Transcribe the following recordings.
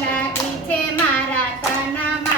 લાગી છે મારા તન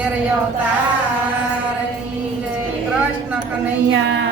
જય કૃષ્ણ કનૈયા.